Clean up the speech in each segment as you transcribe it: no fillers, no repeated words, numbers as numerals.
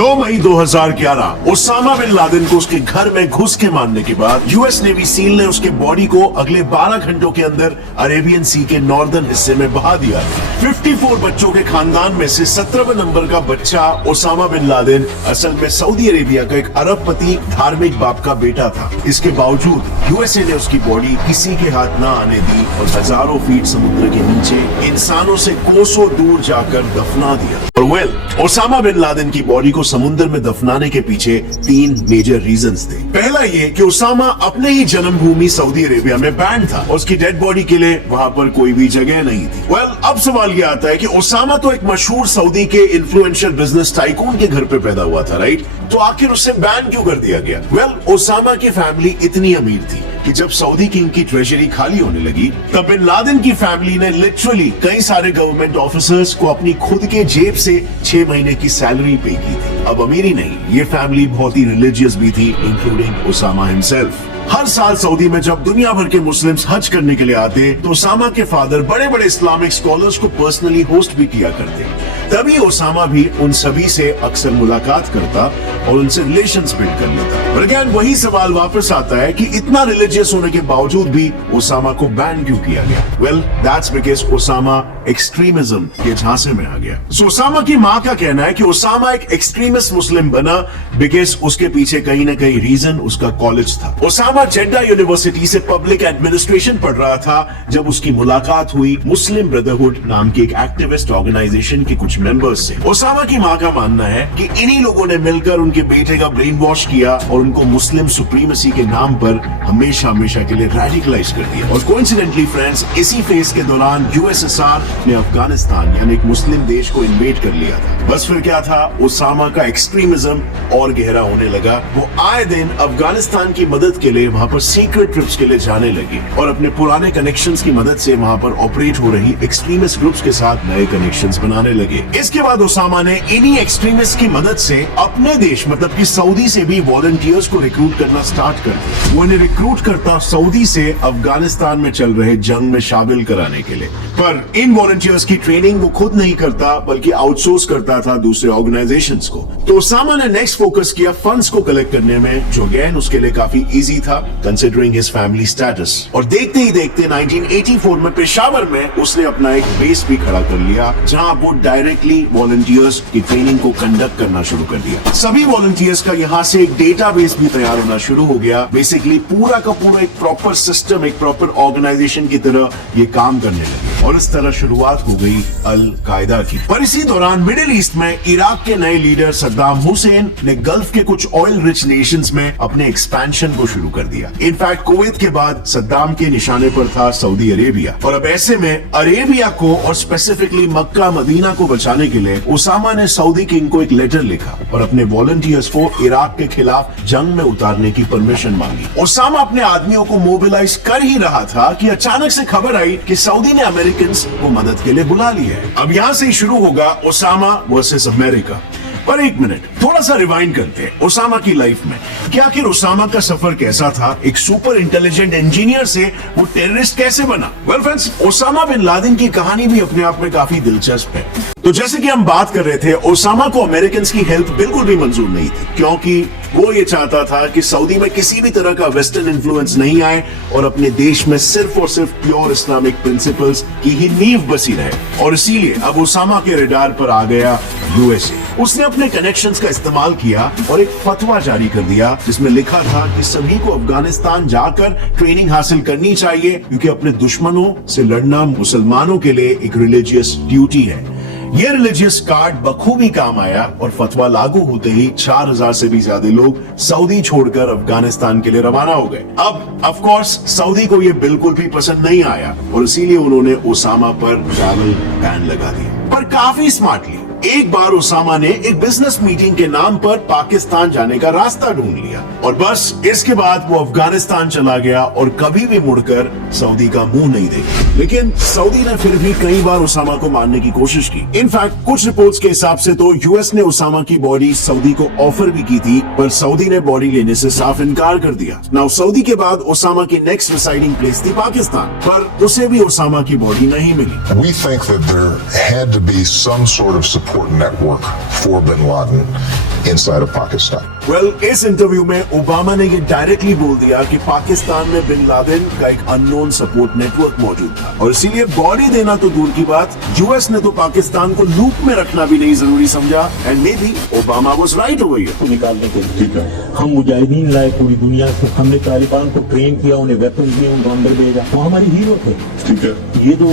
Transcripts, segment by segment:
2 मई 2011 Osama bin Laden को उसके घर में घुस के मारने के बाद यूएस नेवी सील ने उसके बॉडी को अगले 12 घंटों के अंदर अरेबियन सी के नॉर्दर्न हिस्से में बहा दिया। 54 बच्चों के खानदान में से 17वें नंबर का बच्चा ओसामा बिन लादेन असल में सऊदी अरेबिया का एक अरबपति धार्मिक बाप का बेटा था। इसके बावजूद यूएसए ने उसकी बॉडी किसी के हाथ न आने दी और हजारों फीट समुद्र के नीचे इंसानों से कोसों दूर जाकर दफना दिया। और ओसामा बिन लादेन की बॉडी को समुद्र में दफनाने के पीछे 3 मेजर रीजंस थे। पहला ये कि ओसामा अपने ही जन्मभूमि सऊदी अरेबिया में बैंड था और उसकी डेड बॉडी के लिए वहां पर कोई भी जगह नहीं थी। अब सवाल ये आता है कि ओसामा तो एक मशहूर सऊदी के इन्फ्लुएंशियल बिजनेस टाइकून के घर पे पैदा हुआ था, राइट? तो आखिर उससे बैन क्यों कर दिया गया? ओसामा की फैमिली इतनी अमीर थी कि जब सऊदी किंग की ट्रेजरी खाली होने लगी तब बिन लादेन की फैमिली ने लिटरली कई सारे गवर्नमेंट ऑफिसर्स को अपनी खुद के जेब से 6 महीने की सैलरी पे की थी। अब अमीरी नहीं, ये फैमिली बहुत ही रिलीजियस भी थी, इंक्लूडिंग ओसामा हिमसेल्फ। हर साल सऊदी में जब दुनिया भर के मुस्लिम्स हज करने के लिए आते तो ओसामा के फादर बड़े बड़े इस्लामिक स्कॉलर्स को पर्सनली होस्ट भी किया करते। तभी ओसामा भी उन सभी से अक्सर मुलाकात करता और उनसे रिलेशंस बिल्ड कर लेता। पर अगेन वही सवाल वापस आता है कि इतना रिलीजियस होने के बावजूद भी ओसामा को बैन क्यों किया गया? दैट्स बिकॉज़ ओसामा एक्सट्रीमिज्म के झांसे में आ गया। ओसामा की माँ का कहना है कि ओसामा एक एक्सट्रीमिस्ट मुस्लिम बना बिकॉज़ उसके पीछे कहीं ना कहीं रीजन उसका कॉलेज था। ओसामा जेड्डा यूनिवर्सिटी से पब्लिक एडमिनिस्ट्रेशन पढ़ रहा था जब उसकी मुलाकात हुई मुस्लिम ब्रदरहुड नाम की एक एक्टिविस्ट ऑर्गेनाइजेशन के कुछ मेंबर्स से। ओसामा की माँ का मानना है कि इन्हीं लोगों ने मिलकर उनके बेटे का ब्रेन वॉश किया और उनको मुस्लिम सुप्रीमेसी के नाम पर हमेशा हमेशा के लिए रेडिकलाइज कर दिया। और कोइंसिडेंटली फ्रेंड्स, इसी फेज के दौरान यूएसएसआर ने अफगानिस्तान यानी एक मुस्लिम देश को इन्वेड कर लिया था। बस फिर क्या था, ओसामा का एक्सट्रीमिज्म और गहरा होने लगा। वो आए दिन अफगानिस्तान की मदद के लिए वहां पर सीक्रेट ट्रिप्स के लिए जाने लगे और अपने पुराने कनेक्शंस की मदद से वहां पर ऑपरेट हो रही एक्सट्रीमिस्ट ग्रुप्स के साथ नए कनेक्शंस बनाने लगे। इसके बाद ओसामा ने इन्हीं एक्सट्रीमिस्ट की मदद से अपने देश मतलब कि सऊदी से भी वॉलंटियर्स को रिक्रूट करना स्टार्ट कर दिया। वो इन्हें रिक्रूट करता सऊदी से अफगानिस्तान में चल रहे जंग में शामिल कराने के लिए। पर इन वॉलंटियर्स की ट्रेनिंग वो खुद नहीं करता बल्कि आउटसोर्स करता था दूसरे ऑर्गेनाइजेशंस को। तो ओसामा ने नेक्स्ट फोकस किया फंड्स को कलेक्ट करने में, जो अगेन उसके लिए काफी इजी था कंसिडरिंग हिज फैमिली स्टेटस। और देखते ही देखते 1984 में पेशावर में उसने अपना एक बेस भी खड़ा कर लिया जहां वो डायरेक्टली वॉलंटियर्स की ट्रेनिंग को कंडक्ट करना शुरू कर दिया। सभी वॉलंटियर्स का यहाँ से एक डेटाबेस भी तैयार होना शुरू हो गया। बेसिकली पूरा का पूरा एक प्रॉपर सिस्टम, एक प्रॉपर ऑर्गेनाइजेशन की तरह ये काम करने लगे और इस तरह शुरुआत हो गई अल कायदा की। पर इसी दौरान मिडिल ईस्ट में इराक के नए लीडर सद्दाम हुसैन ने गल्फ के कुछ ऑयल रिच नेशंस में अपने एक्सपेंशन को शुरू कर दिया। इनफैक्ट कुवैत के बाद सद्दाम के निशाने पर था सऊदी अरेबिया। और अब ऐसे में अरेबिया को और स्पेसिफिकली मक्का मदीना को बचाने के लिए ओसामा ने सऊदी किंग को एक लेटर लिखा और अपने वॉलंटियर्स को इराक के खिलाफ जंग में उतारने की परमिशन मांगी। ओसामा अपने आदमियों को मोबिलाइज कर ही रहा था कि अचानक से खबर आई कि सऊदी ने अमेरिकन को मदद के लिए बुला लिया है। अब यहाँ से ही शुरू होगा ओसामा वर्सेस अमेरिका। पर एक मिनट, थोड़ा सा रिवाइंड करते हैं ओसामा की लाइफ में। क्या आखिर ओसामा का सफर कैसा था? एक सुपर इंटेलिजेंट इंजीनियर से वो टेररिस्ट कैसे बना? फ्रेंड्स, ओसामा बिन लादेन की कहानी भी अपने आप में काफी दिलचस्प है। तो जैसे कि हम बात कर रहे थे, ओसामा को अमेरिकन की हेल्प बिल्कुल भी मंजूर नहीं थी क्योंकि वो ये चाहता था कि सऊदी में किसी भी तरह का वेस्टर्न इन्फ्लुएंस नहीं आए और अपने देश में सिर्फ और सिर्फ प्योर इस्लामिक प्रिंसिपल्स की ही नींव बसी रहे। और इसीलिए अब ओसामा के रडार पर आ गया यूएसए। उसने अपने कनेक्शंस का इस्तेमाल किया और एक फतवा जारी कर दिया जिसमें लिखा था कि सभी को अफगानिस्तान जाकर ट्रेनिंग हासिल करनी चाहिए क्योंकि अपने दुश्मनों से लड़ना मुसलमानों के लिए एक रिलीजियस ड्यूटी है। ये रिलीजियस कार्ड बखूबी काम आया और फतवा लागू होते ही 4000 से भी ज्यादा लोग सऊदी छोड़कर अफगानिस्तान के लिए रवाना हो गए। अब ऑफ कोर्स सऊदी को ये बिल्कुल भी पसंद नहीं आया और इसीलिए उन्होंने ओसामा पर ट्रैवल बैन लगा दिया। पर काफी स्मार्टली एक बार ओसामा ने एक बिजनेस मीटिंग के नाम पर पाकिस्तान जाने का रास्ता ढूंढ लिया और बस इसके बाद वो अफगानिस्तान चला गया और कभी भी मुड़कर सऊदी का मुंह नहीं देखा। लेकिन सऊदी ने फिर भी कई बार ओसामा को मारने की कोशिश की। इनफैक्ट कुछ रिपोर्ट्स के हिसाब से तो यूएस ने ओसामा की बॉडी सऊदी को ऑफर भी की थी, पर सऊदी ने बॉडी लेने से साफ इनकार कर दिया। नाउ सऊदी के बाद ओसामा की नेक्स्ट रिसाइडिंग प्लेस थी पाकिस्तान, पर उसे भी ओसामा की बॉडी नहीं मिली। We think that there had to be some sort of support network for bin Laden inside of Pakistan. Well, इस इंटरव्यू में ओबामा ने ये डायरेक्टली बोल दिया कि पाकिस्तान में बिन लादेन का एक अननोन सपोर्ट नेटवर्क मौजूद था और इसीलिए बॉडी देना तो दूर की बात, यूएस ने तो पाकिस्तान को लूप में रखना भी नहीं जरूरी समझा and may be Obama was right over here. निकालने के लिए हम मुजाहिदीन लाए पूरी दुनिया से, हमने तालिबान को ट्रेन किया, उन्हें वेपन दिए, उनको अंदर भेजा, वो हमारी हीरो थे। ठीक है, ये जो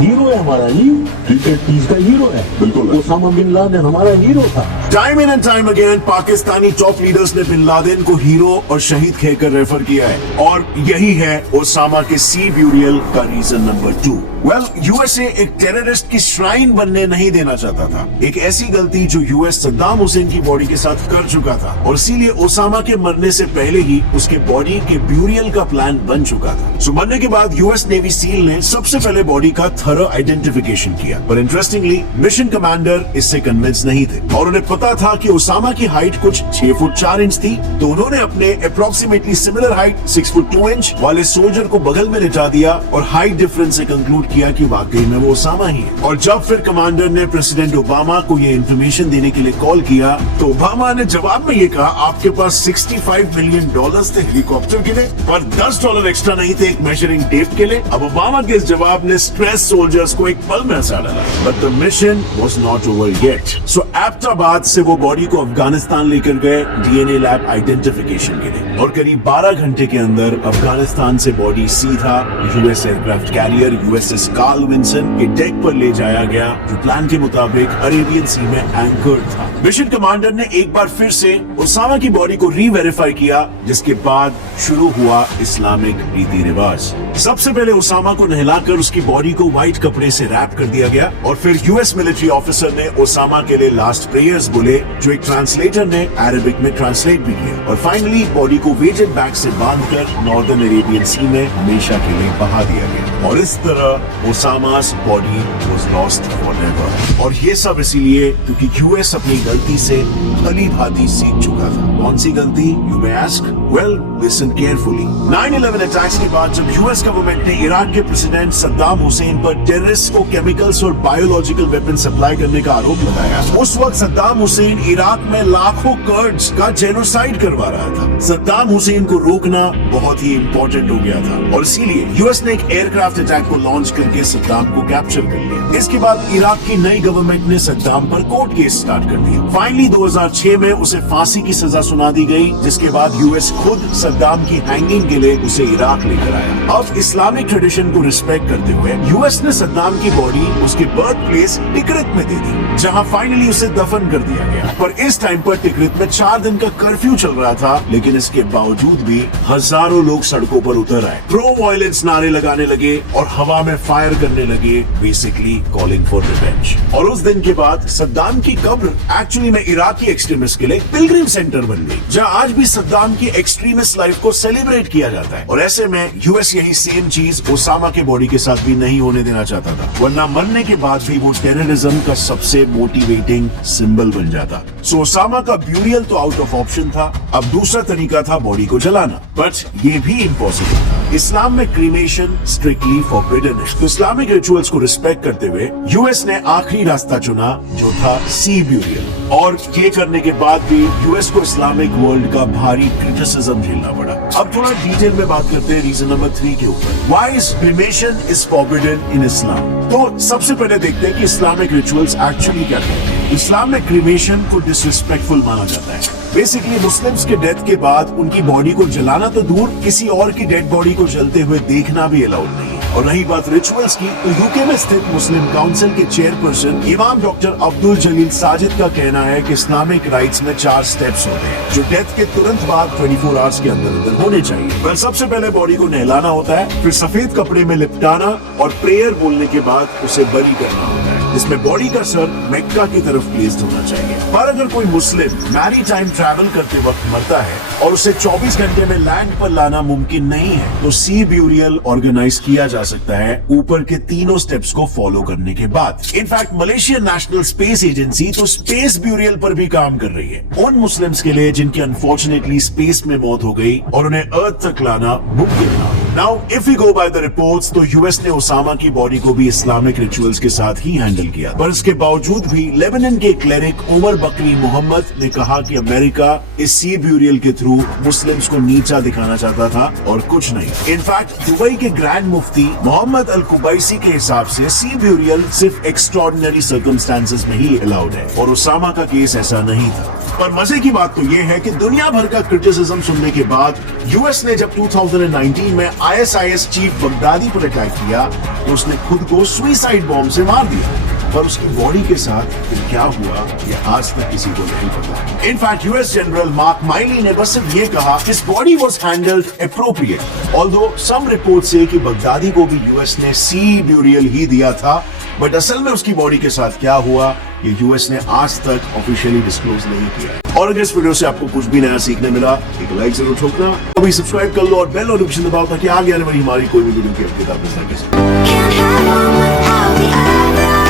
हीरो है हमारा, ही ठीक है, चीज का हीरो है, बिल्कुल है। ओसामा बिन लादेन हमारा हीरो था। Time in and time again Pakistani top leaders ने बिन लादेन को हीरो और शहीद कहकर रेफर किया है और यही है ओसामा के सी ब्यूरियल का रीजन नंबर 2। वेल, यूएसए एक टेररिस्ट की श्राइन बनने नहीं देना चाहता था, एक ऐसी गलती जो यूएस सद्दाम हुसैन की बॉडी के साथ कर चुका था और इसीलिए ओसामा के मरने से पहले ही उसके बॉडी के ब्यूरियल का प्लान बन चुका था। सो मरने के बाद यूएस नेवी सील ने सबसे पहले बॉडी का थरो आइडेंटिफिकेशन किया, पर इंटरेस्टिंगली मिशन कमांडर इससे कन्विंस नहीं थे और उन्हें पता था कि ओसामा की हाइट कुछ 6 फुट 4 इंच थी, तो उन्होंने अपने approximately similar height 6 foot 2 inch वाले सोल्जर को बगल में लिटा दिया और हाइट डिफरेंस से कंक्लूड किया कि वाकई में वो ओसामा ही है। और जब फिर कमांडर ने प्रेसिडेंट ओबामा को ये इंफॉर्मेशन देने के लिए कॉल किया तो ओबामा ने जवाब में ये कहा, आपके पास $65 मिलियन थे हेलीकॉप्टर के लिए, पर $10 एक्स्ट्रा नहीं थे एक मेजरिंग टेप के लिए। अब ओबामा के इस जवाब ने स्ट्रेस सोल्जर्स को एक पल में हंसा डाला, but the mission was not over yet. So Abbottabad से वो बॉडी को अफगानिस्तान लेकर गए डीएनए लैब आइडेंटिफिकेशन के लिए और करीब 12 घंटे के अंदर अफगानिस्तान से बॉडी सीधा US aircraft carrier USS Carl Vinson के डेक पर ले जाया गया, जो प्लान के मुताबिक अरेबियन सी में एंकर्ड था। मिशन कमांडर ने एक बार फिर से ओसामा की बॉडी को री-वेरीफाई किया, जिसके बाद शुरू हुआ इस्लामिक रीति रिवाज। सबसे पहले ओसामा को नहलाकर उसकी बॉडी को व्हाइट कपड़े से रैप कर दिया गया और फिर यूएस मिलिट्री ऑफिसर ने ओसामा के लिए लास्ट प्रेयर्स बोले, जो एक ट्रांसलेटर ने अरबिक में ट्रांसलेट भी किया और फाइनली बॉडी को वेजेड बैग से बांधकर नॉर्दर्न अरेबियन सी में हमेशा के लिए बहा दिया गया और इस तरह ओसामा's बॉडी वाज लॉस्ट फॉरएवर। और ये सब इसीलिए क्योंकि यूएस अपनी गलती से भली भांति सीख चुका था। कौन सी गलती, you may ask? Well, listen carefully. 9/11 attacks के बाद जब यूएस गवर्नमेंट ने इराक के प्रेसिडेंट सद्दाम हुसैन पर टेररिस्ट को केमिकल्स और बायोलॉजिकल वेपन सप्लाई करने का आरोप लगाया, उस वक्त सद्दाम हुसैन इराक में लाखों कर्ड्स का जेनोसाइड करवा रहा था। सद्दाम हुसैन को रोकना बहुत ही इंपॉर्टेंट हो गया था और इसीलिए यूएस ने एक एयरक्राफ्ट अटैक को लॉन्च करके सद्दाम को कैप्चर कर लिया। इसके बाद इराक की नई गवर्नमेंट ने सद्दाम पर कोर्ट केस स्टार्ट कर दिया। फाइनली 2006 में उसे फांसी की सजा सुना दी गई, जिसके बाद यूएस खुद सद्दाम की हैंगिंग के लिए उसे इराक लेकर आया। अब इस्लामिक ट्रेडिशन को रिस्पेक्ट करते हुए यूएस ने सद्दाम की बॉडी उसके बर्थ प्लेस टिकरित में दे दी, जहां फाइनली उसे दफन कर दिया गया। पर इस टाइम पर टिकरित में 4 दिन का कर्फ्यू चल रहा था, लेकिन इसके बावजूद भी हजारों लोग सड़कों पर उतर आए, प्रो वायलेंस नारे लगाने लगे और हवा में फायर करने लगे, बेसिकली कॉलिंग फॉर रिवेंज। और उस दिन के बाद सद्दाम की कब्र एक्चुअली में इराकी एक्सट्रीमिस्ट के लिए पिलग्रिम सेंटर बन गई, जहां आज भी सद्दाम की एक्सट्रीमिस्ट लाइफ को सेलिब्रेट किया जाता है। और ऐसे में यूएस यही सेम चीज ओसामा के बॉडी के साथ भी नहीं होने देना चाहता था, वरना मरने के बाद भी वो टेररिज्म का सबसे मोटिवेटिंग सिंबल बन जाता। सो ओसामा का ब्यूरियल तो आउट ऑफ ऑप्शन था, अब दूसरा तरीका था बॉडी को जलाना, बट ये भी इम्पॉसिबल था। इस्लाम में क्रीमेशन स्ट्रिक्टली फॉरबिडन है, तो इस्लामिक रिचुअल्स को रिस्पेक्ट करते हुए यूएस ने आखिरी रास्ता चुना, जो था सी ब्यूरियल। और ये करने के बाद भी यूएस को इस्लामिक वर्ल्ड का भारी क्रिटिसिज्म झेलना पड़ा। अब थोड़ा डिटेल में बात करते हैं रीजन नंबर 3 के ऊपर, why is cremation is forbidden in Islam. तो सबसे पहले देखते हैं कि इस्लामिक रिचुअल्स एक्चुअली क्या कहते हैं। इस्लाम में क्रीमेशन को डिसरिस्पेक्टफुल माना जाता है। बेसिकली मुस्लिम्स के डेथ के बाद उनकी बॉडी को जलाना तो दूर, किसी और की डेड बॉडी को जलते हुए देखना भी अलाउड नहीं है। और रही बात रिचुअल्स की, तो यूके में स्थित मुस्लिम काउंसिल के चेयरपर्सन इमाम डॉक्टर अब्दुल जलील साजिद का कहना है कि इस्लामिक राइट्स में 4 स्टेप्स होते हैं, जो डेथ के तुरंत बाद 24 आवर्स के अंदर होने चाहिए। पर सबसे पहले बॉडी को नहलाना होता है, फिर सफेद कपड़े में लिपटाना और प्रेयर बोलने के बाद उसे बलि करना होता है, जिसमें बॉडी का सर मक्का की तरफ प्लेस्ड होना चाहिए। पर अगर कोई मुस्लिम मैरी टाइम ट्रैवल करते वक्त मरता है और उसे 24 घंटे में लैंड पर लाना मुमकिन नहीं है, तो सी ब्यूरियल ऑर्गेनाइज किया जा सकता है ऊपर के तीनों स्टेप्स को फॉलो करने के बाद। In fact Malaysian national space agency तो स्पेस ब्यूरियल पर भी काम कर रही है उन मुस्लिम्स के लिए जिनकी अनफॉर्चुनेटली स्पेस में मौत हो गई और उन्हें अर्थ तक लाना मुमकिन ना हो। Now if we go by the reports तो यूएस ने ओसामा की बॉडी को भी इस्लामिक रिचुअल्स के साथ ही हैंडल किया, पर इसके बावजूद भी लेबनान के क्लेरिक उमर बकरी मोहम्मद ने कहा कि अमेरिका इस सी ब्यूरियल के थ्रू मुस्लिम्स को नीचा दिखाना चाहता था और कुछ नहीं। इनफैक्ट दुबई के ग्रैंड मुफ्ती मोहम्मद अल कुबैसी के हिसाब से सी ब्यूरियल सिर्फ एक्स्ट्रॉर्डिनरी सर्कमस्टांसेस में ही अलाउड है और ओसामा का केस ऐसा नहीं था। पर मजे की बात तो ये है कि दुनिया भर का क्रिटिसिज्म सुनने के बाद यूएस ने जब 2019 में आईएसआईएस चीफ बगदादी पर अटैक किया तो उसने खुद को सुसाइड बॉम्ब से मार दिया, पर उसकी बॉडी के साथ फिर क्या हुआ ये आज तक किसी को नहीं पता। In fact US general Mark Milley ने बस सिर्फ ये कहा his body was handled appropriate, although some report से कि बगदादी को भी यूएस ने सी ब्यूरियल ही दिया था, बट असल में उसकी बॉडी के साथ क्या हुआ ये यूएस ने आज तक ऑफिशियली डिस्क्लोज नहीं किया। और अगर इस वीडियो से आपको कुछ भी नया सीखने मिला एक लाइक जरूर ठोकना, अभी सब्सक्राइब कर लो और बेल नोटिफिकेशन दबाओ ताकि आगे आने वाली हमारी कोई भी वीडियो की अपडेट आप मिस ना कर सकें। Can't have one without the other.